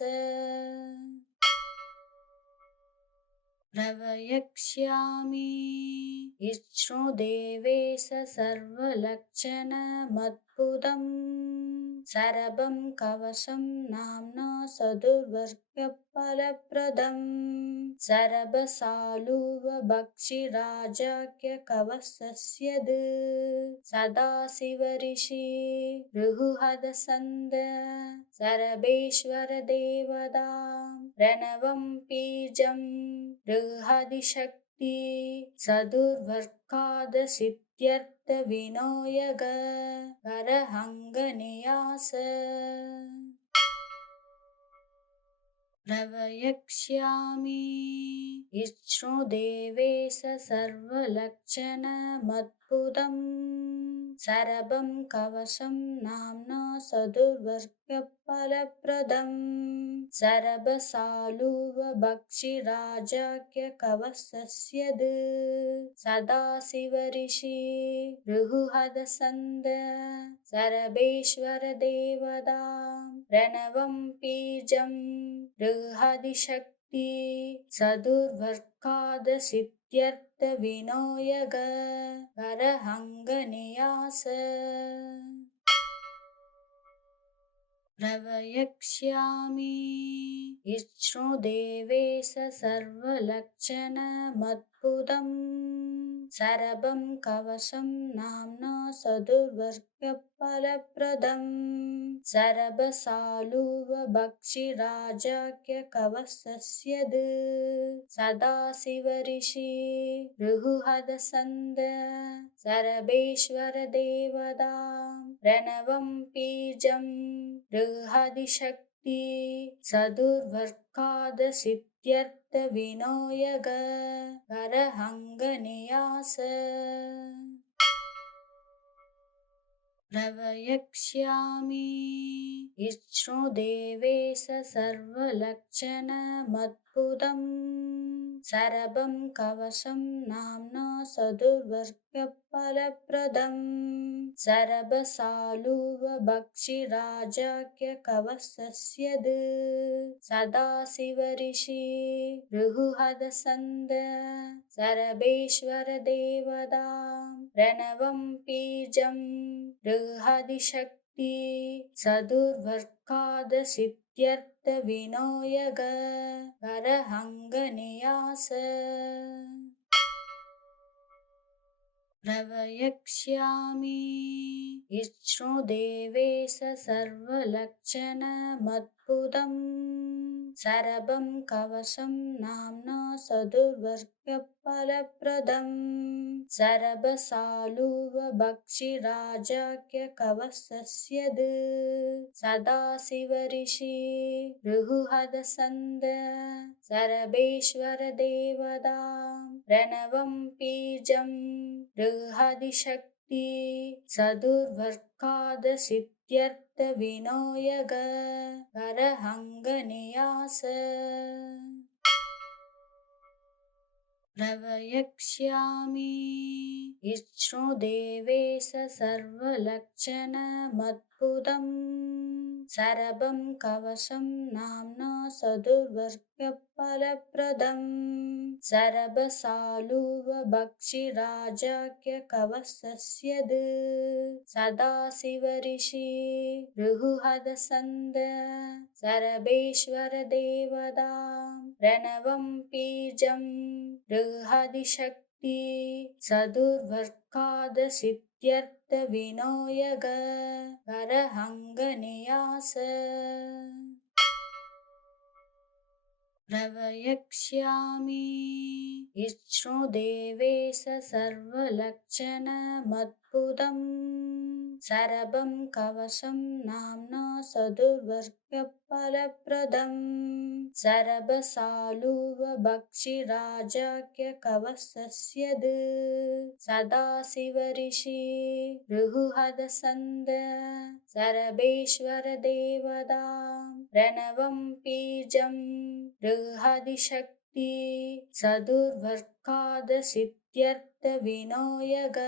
प्रवक्ष्यामि विष्णुदेवेश सर्वलक्षणमद्भुतम् सरभं कवचं नाम्ना सदुर्वर्गफलप्रदम् सरभसालुवभक्षिराजाख्यकवचस्यद् सदाशिवऋषि भृगुहदसन्द सरभेश्वरदेवता प्रणवं बीजं बृहदिशक्ति सदुर्भर्कादसिद्ध्यर्थविनायक करहङ्गनियास प्रवक्ष्यामि विष्णुदेवेश सर्वलक्षणमद्भुतम् सरभं कवचं नाम्ना सदुर्वर्गफलप्रदम् सरभसालुवभक्षिराजाख्यकवचस्यद् सदाशिवऋषि भृगुहदसन्द सरभेश्वरदेवता प्रणवं बीजं बृहदिशक्ति सदुर्भर्कादसिद्ध्यर्थविनायक करहङ्गनियास प्रवक्ष्यामि विष्णुदेवेश सर्वलक्षणमद्भुतम् सरभं कवचं नाम्ना सदुर्वर्गफलप्रदम् सरभसालुवभक्षिराजाख्यकवचस्यद् सदाशिवऋषि भृगुहदसन्द सरभेश्वरदेवता प्रणवं बीजं बृहदिशक्ति सदुर्भर्कादसिद्ध्यर्थविनायक करहङ्गनियास प्रवक्ष्यामि विष्णुदेवेश सर्वलक्षणमद्भुतम् सरभं कवचं नाम्ना सदुर्वर्गफलप्रदम् सरभसालुवभक्षिराजाख्यकवचस्यद् सदाशिवऋषि भृगुहदसन्द सरभेश्वरदेवता प्रणवं बीजं बृहदिशक्ति सदुर्भर्कादसिद्ध्यर्थविनायक करहङ्गनियास प्रवक्ष्यामि विष्णुदेवेश सर्वलक्षणमद्भुतम् सरभं कवचं नाम्ना सदुर्वर्गफलप्रदम् सरभसालुवभक्षिराजाख्यकवचस्यद् सदाशिवऋषि भृगुहदसन्द सरभेश्वरदेवता प्रणवं बीजं बृहदिशक्ति सदुर्वर्कादसिद्ध्यर्थविनायक करहङ्गनियास प्रवक्ष्यामि विष्णुदेवेश सर्वलक्षणमद्भुतम् सरभं कवचं नाम्ना सदुर्वर्गफलप्रदम् सरभसालुवभक्षिराजाख्यकवचस्यद् सदाशिवऋषि भृगुहदसन्द सरभेश्वरदेवता प्रणवं बीजं बृहदिशक्ति सदुर्वर्कादसिद्ध्यर्थविनायक करहङ्गनियास प्रवक्ष्यामि विष्णुदेवेश सर्वलक्षणमद्भुतम् सरभं कवचं नाम्ना सदुर्वर्गफलप्रदम् सरभसालुवभक्षिराजाख्यकवचस्यद् सदाशिवऋषि भृगुहदसन्द सरभेश्वरदेवता प्रणवं बीजं बृहदिशक्ति सदुर्वर्कादसिद्ध्यर्थविनायक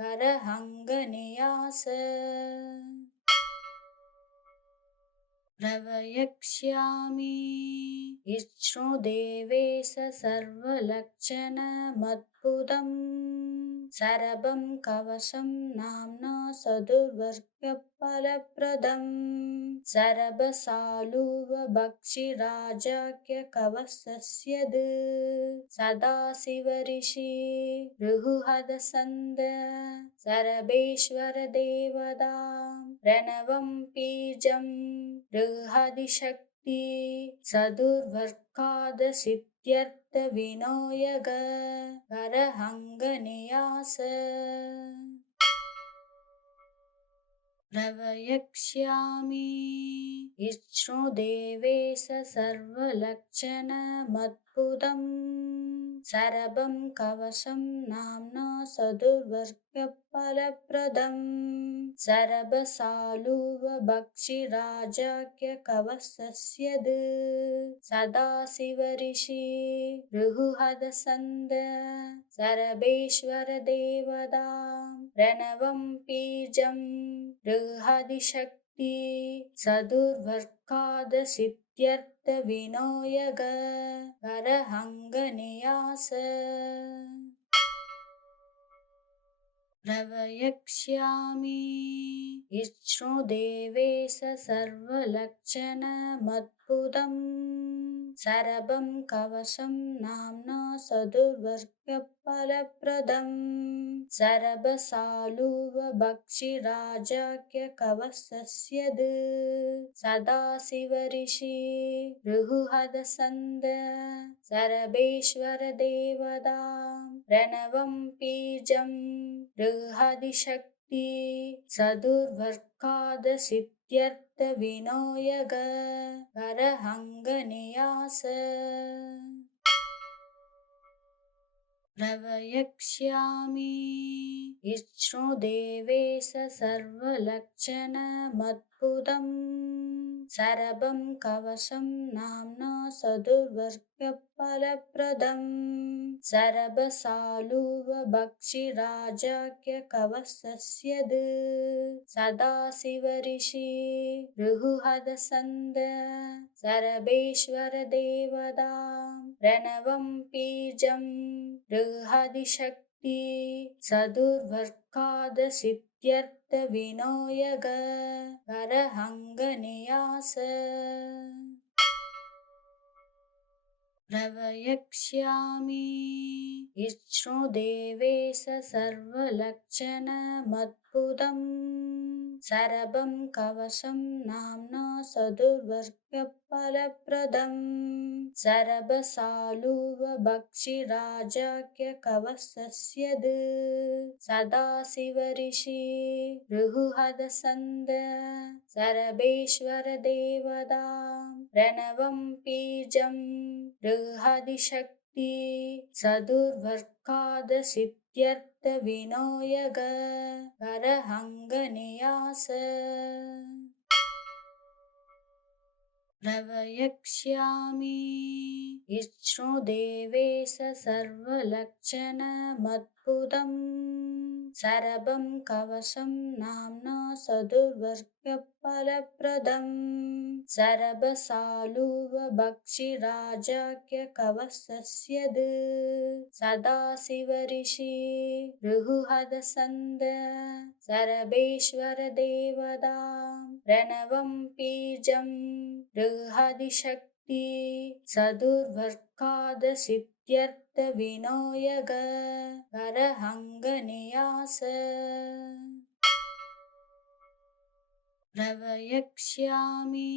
करहङ्गनियास प्रवक्ष्यामि विष्णुदेवेश सर्वलक्षणमद्भुतम् सरभं कवचं नाम्ना सदुर्वर्गफलप्रदम् सरभसालुवभक्षिराजाख्यकवचस्यद् सदाशिवऋषि भृगुहदसन्द सरभेश्वरदेवता प्रणवं बीजं बृहदिशक्ति सदुर्वर्कादसिद्ध्यर्थविनायक करहङ्गनियास प्रवक्ष्यामि विष्णुदेवेश सर्वलक्षणमद्भुतम् सरभं कवचं नाम्ना सदुर्वर्गफलप्रदम् सरभसालुवभक्षिराजाख्यकवचस्यद् सदाशिवऋषि भृगुहदसन्द सरभेश्वरदेवता प्रणवं बीजं बृहदिशक्ति सदुर्वर्कादसिद्ध्यर्थविनायक करहङ्गनियास प्रवक्ष्यामि विष्णुदेवेश सर्वलक्षणमद्भुतम् सरभं कवचं नाम्ना सदुर्वर्गफलप्रदम् सरभसालुवभक्षिराजाख्यकवचस्यद् सदाशिवऋषि भृगुहदसन्द सरभेश्वरदेवता प्रणवं बीजं बृहदिशक्ति सदुर्वर्कादसिद्ध्यर्थविनायक करहङ्गनियास प्रवक्ष्यामि विष्णुदेवेश सर्वलक्षणमद्भुतम् सरभं कवचं नाम्ना सदुर्वर्गफलप्रदम् सरभसालुवभक्षिराजाख्यकवचस्यद् सदाशिवऋषि भृगुहदसन्द सरभेश्वरदेवता प्रणवं बीजं बृहदिशक्ति सदुर्वर्कादसिद्ध्यर्थविनायक करहङ्गनियास प्रवक्ष्यामि इच्छ्नुदेवेश सर्वलक्षणमद्भुतं सरभं कवशं नाम्ना सदुर्वर्गफलप्रदम् सरभसालुवभक्षिराजाख्यकवशस्यद् सदाशिवऋषि ऋहुहदसन्द सरभेश्वरदेवता प्रणवं बीजं ऋहदिशक्ति सदुर्वर्कादसिद्ध्यर्थविनोयग करहङ्गनियास प्रवक्ष्यामि इच्छ्नुदेवेश सर्वलक्षणमद्भुतं सरभं कवशं नाम्ना सदुर्वर्गफलप्रदं सरभसालुवभक्षिराजाख्यकवशस्यद् सदाशिवऋषि ऋहुहदसन्द सरभेश्वरदेवता प्रणवं बीजं ऋहदिशक्ति सदुर्वर्कादसिद्ध्यर्थविनोयग करहङ्गनियास प्रवक्ष्यामि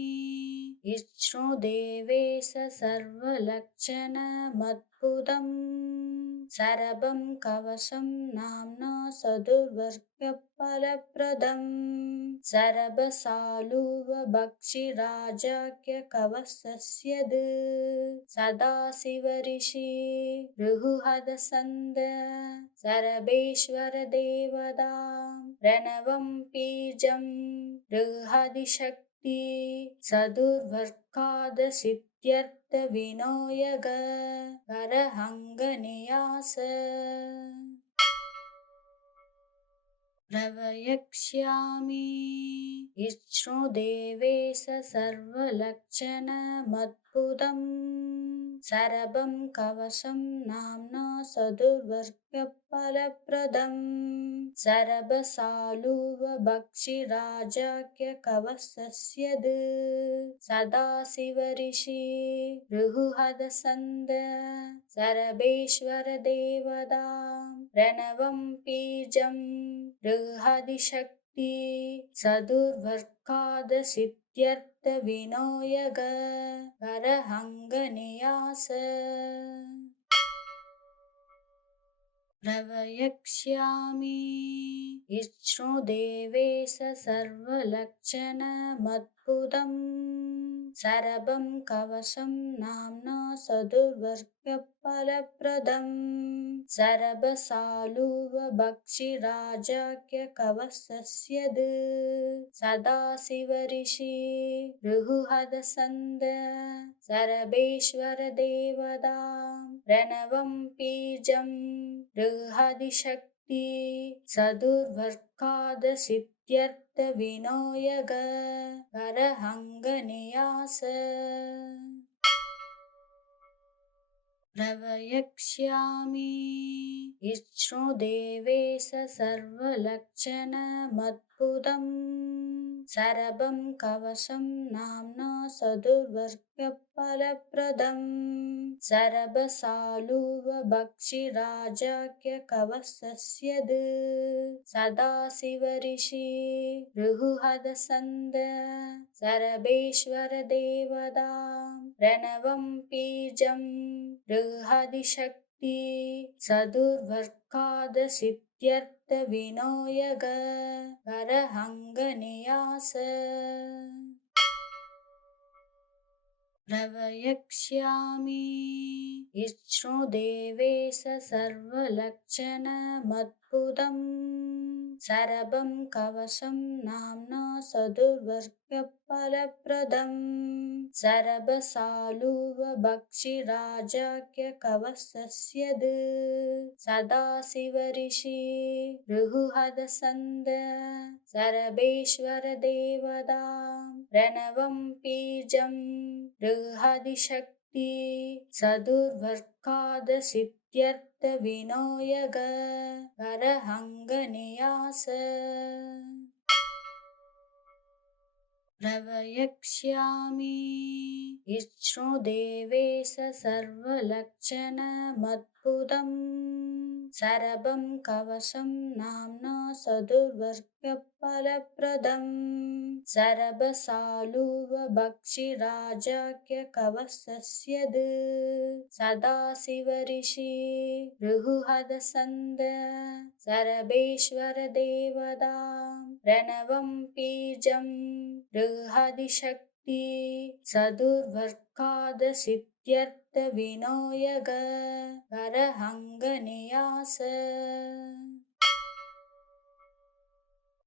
इच्छ्नुदेवेश सर्वलक्षणमद्भुतं सरभं कवशं नाम्ना सदुर्वर्गफलप्रदं सरभसालुवभक्षिराजाख्यकवशस्यद् सदाशिवऋषि ऋहुहदसन्द सरभेश्वरदेवता प्रणवं बीजं ऋहदिशक्ति सदुर्वर्कादसिद्ध्यर्थविनोयग करहङ्गनियास प्रवक्ष्यामि इच्छ्नुदेवेश सर्वलक्षणमद्भुतं सरभं कवशं नाम्ना सदुर्वर्गफलप्रदं सरभसालुवभक्षिराजाख्यकवशस्यद् सदाशिवऋषि ऋहुहदसन्द सरभेश्वरदेवता प्रणवं बीजं ऋहदिशक्ति सदुर्वर्कादसिद्ध्यर्थविनोयग करहङ्गनियास प्रवक्ष्यामि इच्छ्नुदेवेश सर्वलक्षणमद्भुतं सरभं कवशं नाम्ना सदुर्वर्गफलप्रदं सरभसालुवभक्षिराजाख्यकवशस्यद् सदाशिवऋषि ऋहुहदसन्द सरभेश्वरदेवता प्रणवं बीजं ऋहदिशक्ति सदुर्वर्कादसिद्ध्यर्थविनोयग करहङ्गनियास प्रवक्ष्यामि इच्छ्नुदेवेश सर्वलक्षणमद्भुतं सरभं कवशं नाम्ना सदुर्वर्गफलप्रदं सरभसालुवभक्षिराजाख्यकवशस्यद् सदाशिवऋषि ऋहुहदसन्द सरभेश्वरदेवता प्रणवं बीजं ऋहदिशक्ति सदुर्वर्कादसिद्ध्यर्थविनोयग करहङ्गनियास प्रवक्ष्यामि इच्छ्नुदेवेश सर्वलक्षणमद्भुतं सरभं कवशं नाम्ना सदुर्वर्गफलप्रदं सरभसालुवभक्षिराजाख्यकवशस्यद् सदाशिवऋषि ऋहुहदसन्द सरभेश्वरदेवता प्रणवं बीजं ऋहदिशक्ति सदुर्वर्कादसिद्ध्यर्थविनोयग करहङ्गनियास प्रवक्ष्यामि विष्णुदेवेश सर्वलक्षणमद्भुतं सरभं कवचं नाम्ना सदुर्वर्गफलप्रदं सरभसालुवभक्षिराजाख्यकवचस्य सदाशिवऋषि भृगुहदसन्द सरभेश्वरदेवता प्रणवं बीजं बृहदिशक्ति सदुर्वर्कादसिद्ध्यर्थविनायक करहङ्गनियास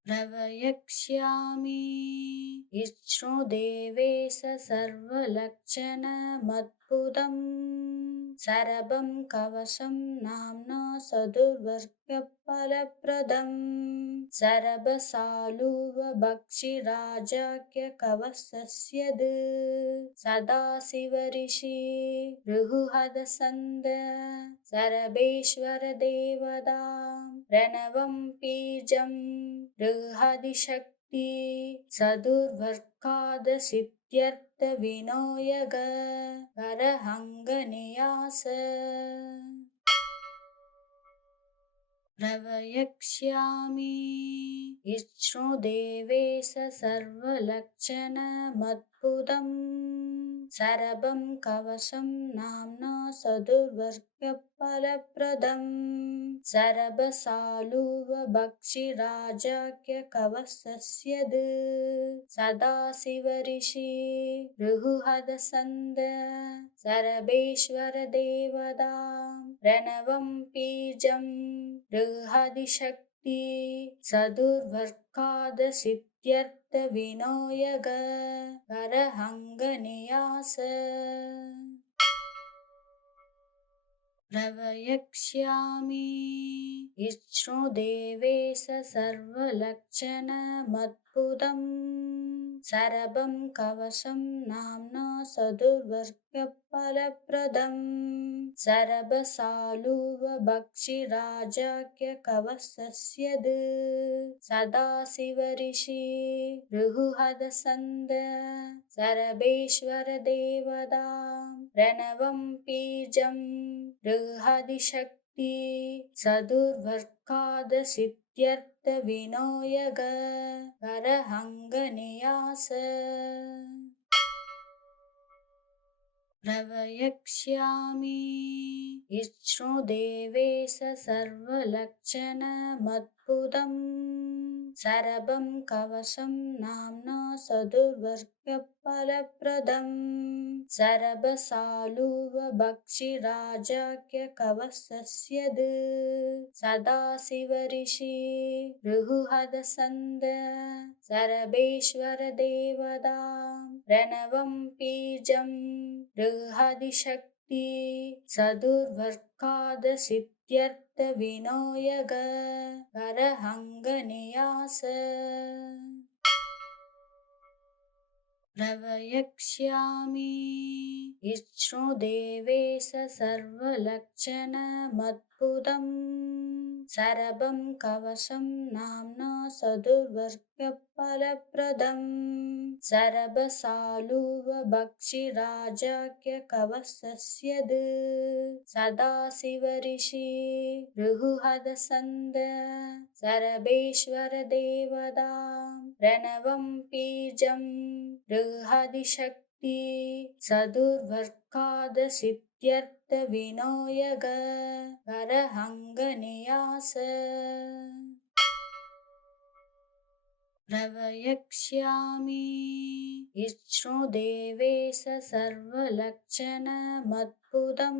प्रवक्ष्यामि विष्णुदेवेश सर्वलक्षणमद्भुतं सरभं कवचं नाम्ना सदुर्वर्गफलप्रदं सरभसालुवभक्षिराजाख्यकवचस्य सदाशिवऋषि भृगुहदसन्द सरभेश्वरदेवता प्रणवं बीजं बृहदिशक्ति सदुर्वर्कादसिद्ध्यर्थविनायक करहङ्गनियास प्रवक्ष्यामि विष्णुदेवेश सर्वलक्षणमद्भुतं सरभं कवचं नाम्ना सदुर्वर्गफलप्रदं सरभसालुवभक्षिराजाख्यकवचस्य सदाशिवऋषि भृगुहदसन्द सरभेश्वरदेवता प्रणवं बीजं बृहदिशक्ति सदुर्वर्कादसिद्ध्यर्थविनायक करहङ्गनियास प्रवक्ष्यामि विष्णुदेवेश सर्वलक्षणमद्भुतं सरभं कवचं नाम्ना सदुर्वर्गफलप्रदं सरभसालुवभक्षिराजाख्यकवचस्य सदाशिवऋषि भृगुहदसन्द सरभेश्वरदेवता प्रणवं बीजं बृहदिशक्ति सदुर्वर्कादसिद्ध्यर्थविनायक करहङ्गनियास प्रवक्ष्यामि विष्णुदेवेश सर्वलक्षणमद्भुतं सरभं कवचं नाम्ना सदुर्वर्गफलप्रदं सरभसालुवभक्षिराजाख्यकवचस्य सदाशिवऋषि भृगुहदसन्द सरभेश्वरदेवता प्रणवं बीजं बृहदिशक्ति सदुर्वर्कादसिद्ध्यर्थविनायक करहङ्गनियास प्रवक्ष्यामि विष्णुदेवेश सर्वलक्षणमद्भुतं सरभं कवचं नाम्ना सदुर्वर्गफलप्रदं सरभसालुवभक्षिराजाख्यकवचस्य सदाशिवऋषि भृगुहदसन्द सरभेश्वरदेवता प्रणवं बीजं बृहदिशक्ति सदुर्वर्कादसिद्ध्यर्थविनायक करहङ्गनियास प्रवक्ष्यामि विष्णुदेवेश सर्वलक्षणमद्भुतं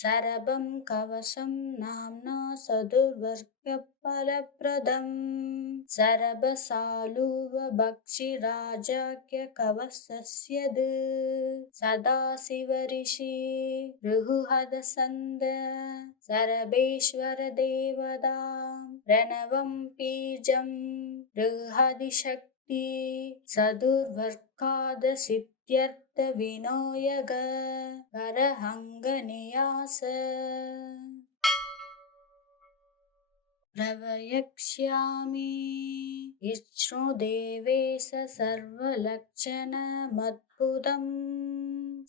सरभं कवचं नाम्ना सदुर्वर्गफलप्रदं सरभसालुवभक्षिराजाख्यकवचस्य सदाशिवऋषि भृगुहदसन्द सरभेश्वरदेवता प्रणवं बीजं बृहदिशक्ति सदुर्वर्कादसिद्ध्यर्थविनायक करहङ्गनियास प्रवक्ष्यामि विष्णुदेवेश सर्वलक्षणमद्भुतम्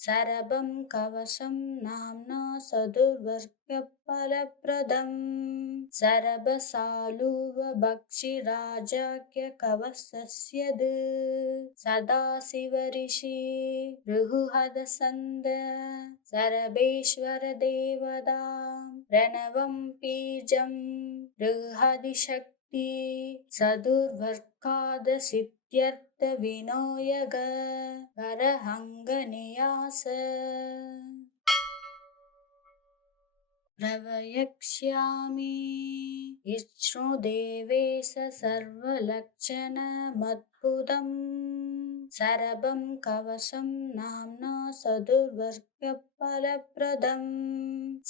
सरभं कवचं नाम्ना सदुर्वर्गफलप्रदम् सरभसालुवभक्षिराजाख्यकवचस्य सदाशिवऋषि भृगुहदसन्द सरभेश्वर देवता प्रणवं बीजं बृहदिशक्ति सदुर्वर्कादसिद्ध्यर्थ विनोयग करहङ्गनियास प्रवक्ष्यामि विष्णुदेवेश सर्वलक्षणमद्भुतम् सरभं कवचं नाम्ना सदुर्वर्गफलप्रदम्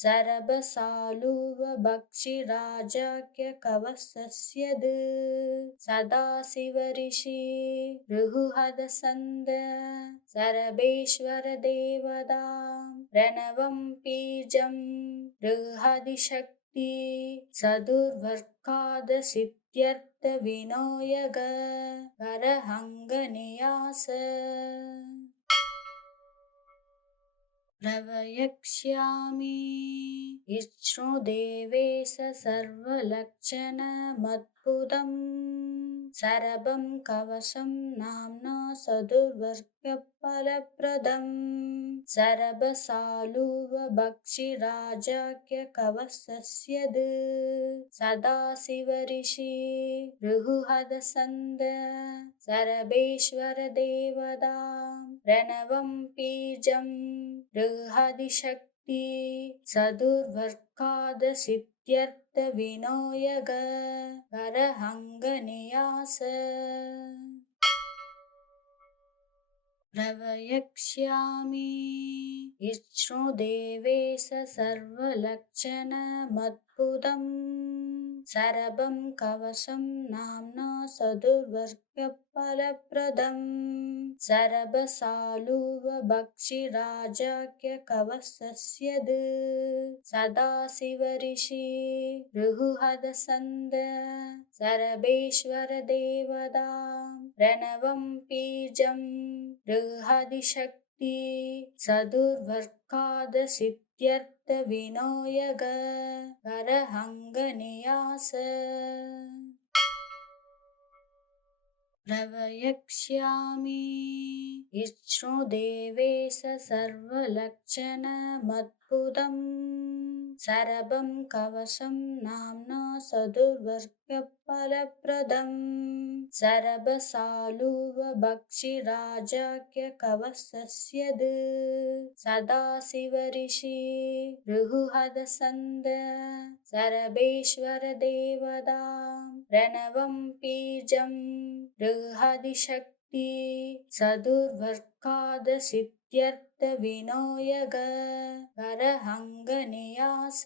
सरभसालुवभक्षिराजाख्यकवचस्य सदाशिवऋषि भृगुहदसन्द सरभेश्वर देवता प्रणवं बीजं बृहदिशक्ति सदुर्वर्कादसिद्ध्यर्थ विनोयग करहङ्गनियास प्रवक्ष्यामि विष्णुदेवेश सर्वलक्षणमद्भुतम् सरभं कवचं नाम्ना सदुर्वर्गफलप्रदम् सरभसालुवभक्षिराजाख्यकवचस्य सदाशिवऋषि भृगुहदसन्द सरभेश्वर देवता प्रणवं बीजं बृहदिशक्ति सदुर्वर्कादसिद्ध्यर्थ विनोयग करहङ्गनियास प्रवक्ष्यामि विष्णुदेवेश सर्वलक्षणमद्भुतम् सरभं कवचं नाम्ना सदुर्वर्गफलप्रदम् सरभसालुवभक्षिराजाख्यकवचस्य सदाशिवऋषि भृगुहदसन्द सरभेश्वर देवता प्रणवं बीजं बृहदिशक्ति सदुर्वर्कादसिद्ध्यर्थ विनोयग करहङ्गनियास प्रवक्ष्यामि विष्णुदेवेश सर्वलक्षणमद्भुतम् सरभं कवचं नाम्ना सदुर्वर्गफलप्रदम् सरभसालुवभक्षिराजाख्यकवचस्य सदाशिवऋषि भृगुहदसन्द सरभेश्वर देवता प्रणवं बीजं बृहदिशक्ति सदुर्वर्कादसिद्ध्यर्थ विनोयग करहङ्गनियास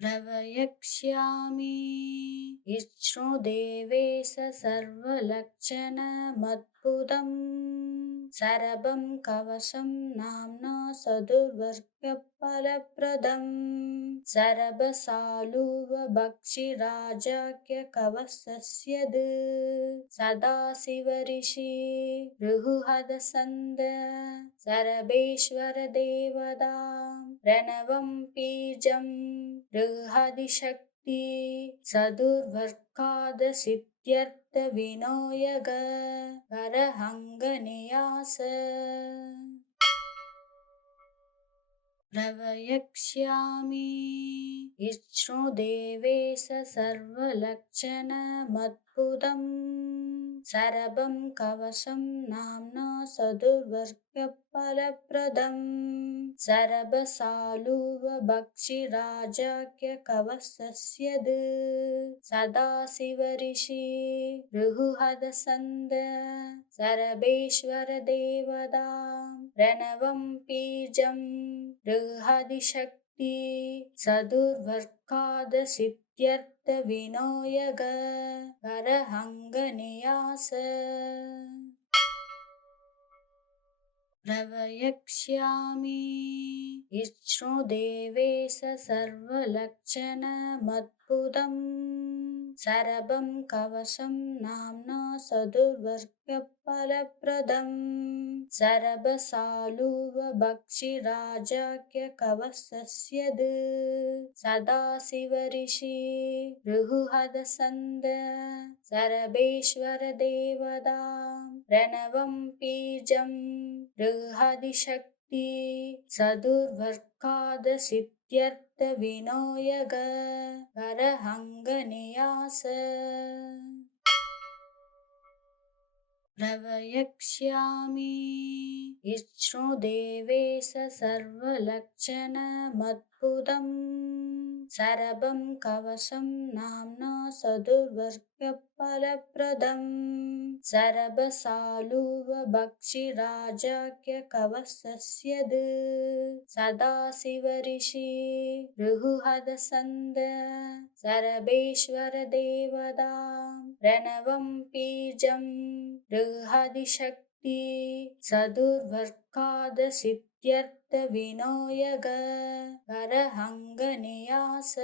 प्रवक्ष्यामि विष्णुदेवेश सर्वलक्षणमद्भुतम् सरभं कवचं नाम्ना सदुर्वर्गफलप्रदम् सरभसालुवभक्षिराजाख्यकवचस्य सदाशिवऋषि भृगुहदसन्द सरभेश्वर देवता प्रणवं बीजं बृहदिशक्ति सदुर्वर्कादसिद्ध्यर्थ विनोयग करहङ्गनियास प्रवक्ष्यामि विष्णुदेवेश सर्वलक्षणमद्भुतम् सरभं कवचं नाम्ना सदुर्वर्गफलप्रदम् सरभसालुवभक्षिराजाख्यकवचस्य सदाशिवऋषि भृगुहदसन्द सरभेश्वर देवता प्रणवं बीजं बृहदिशक्ति सदुर्वर्कादसिद्ध्यर्थ विनोयग करहङ्गनियास प्रवक्ष्यामि विष्णुदेवेश सर्वलक्षणमद्भुतम् सरभं कवचं नाम्ना सदुर्वर्गफलप्रदम् सरभसालुवभक्षिराजाख्यकवचस्य सदाशिवऋषि भृगुहदसन्द सरभेश्वर देवता प्रणवं बीजं बृहदिशक्ति सदुर्वर्गादसिद्ध्यर्थविनायक करहङ्गनियास प्रवक्ष्यामि विष्णुदेवेश सर्वलक्षणमद्भुतम् सरभं कवचं नाम्ना सदुर्वर्गफलप्रदम् सरभसालुवभक्षिराजाख्यकवचस्य सदाशिवऋषि भृगुहदसन्द सरभेश्वर देवता प्रणवं बीजं बृहदिशक्ति सदुर्वर्गादसिद्ध्यर्थविनायक करहङ्गनियास